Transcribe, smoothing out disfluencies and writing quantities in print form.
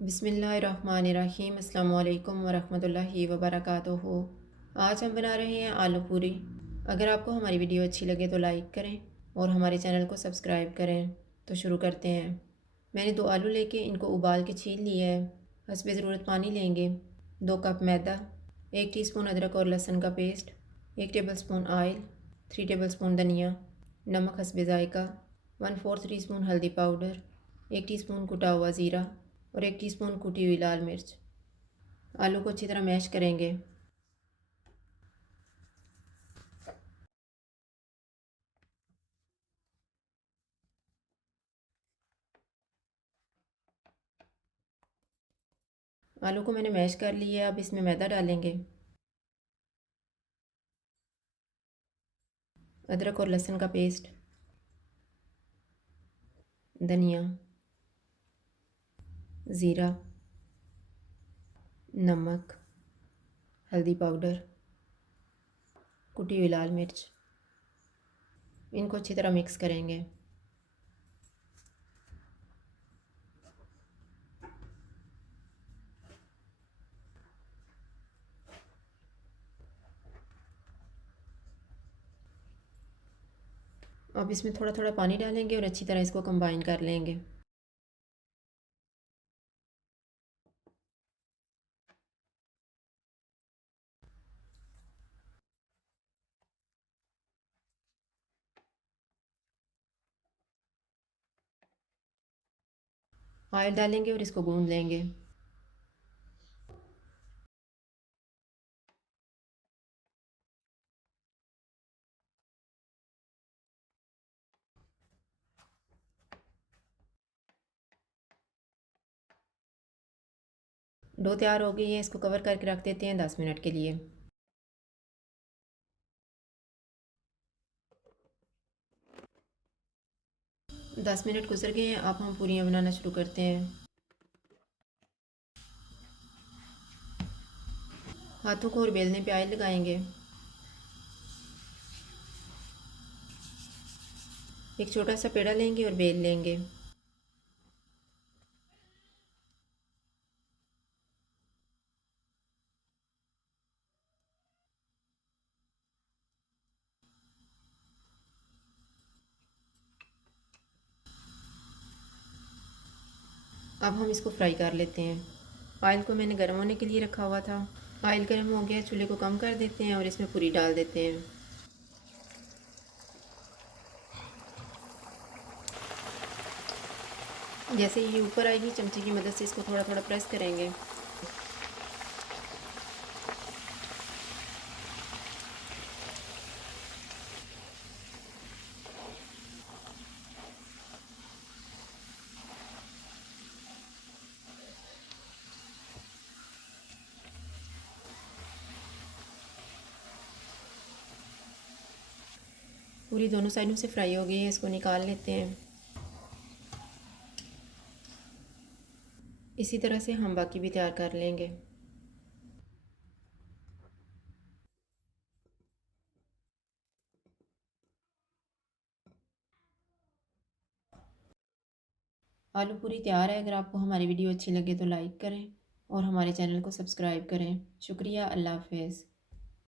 बिस्मिल्लाहिर्रहमानिर्रहीम। अस्सलामु अलैकुम वरहमतुल्लाहि वबरकातुहू। आज हम बना रहे हैं आलू पूरी। अगर आपको हमारी वीडियो अच्छी लगे तो लाइक करें और हमारे चैनल को सब्सक्राइब करें। तो शुरू करते हैं। मैंने 2 आलू लेके इनको उबाल के छील लिया है। हस्बे ज़रूरत पानी लेंगे। 2 कप मैदा, 1 टीस्पून अदरक और लहसुन का पेस्ट, 1 टेबलस्पून ऑयल, 3 टेबलस्पून धनिया, नमक हस्बे ज़ायका, 1/4 टीस्पून हल्दी पाउडर, 1 टीस्पून कुटा हुआ ज़ीरा और 1 टीस्पून कुटी हुई लाल मिर्च। आलू को अच्छी तरह मैश करेंगे। आलू को मैंने मैश कर लिया है। अब इसमें मैदा डालेंगे, अदरक और लहसुन का पेस्ट, धनिया, ज़ीरा, नमक, हल्दी पाउडर, कुटी हुई लाल मिर्च। इनको अच्छी तरह मिक्स करेंगे। अब इसमें थोड़ा थोड़ा पानी डालेंगे और अच्छी तरह इसको कंबाइन कर लेंगे। ऑयल डालेंगे और इसको गूंद लेंगे। डो तैयार हो गई है। इसको कवर करके रख देते हैं 10 मिनट के लिए। 10 मिनट गुजर गए हैं। अब हम पूरियाँ बनाना शुरू करते हैं। हाथों को और बेलने पे ऑयल लगाएंगे। एक छोटा सा पेड़ा लेंगे और बेल लेंगे। अब हम इसको फ्राई कर लेते हैं। ऑयल को मैंने गर्म होने के लिए रखा हुआ था। ऑयल गर्म हो गया, चूल्हे को कम कर देते हैं और इसमें पूरी डाल देते हैं। जैसे ये ऊपर आएगी, चमचे की मदद से इसको थोड़ा थोड़ा प्रेस करेंगे। पूरी दोनों साइडों से फ्राई हो गई है। इसको निकाल लेते हैं। इसी तरह से हम बाकी भी तैयार कर लेंगे। आलू पूरी तैयार है। अगर आपको हमारी वीडियो अच्छी लगे तो लाइक करें और हमारे चैनल को सब्सक्राइब करें। शुक्रिया। अल्लाह हाफ़िज़।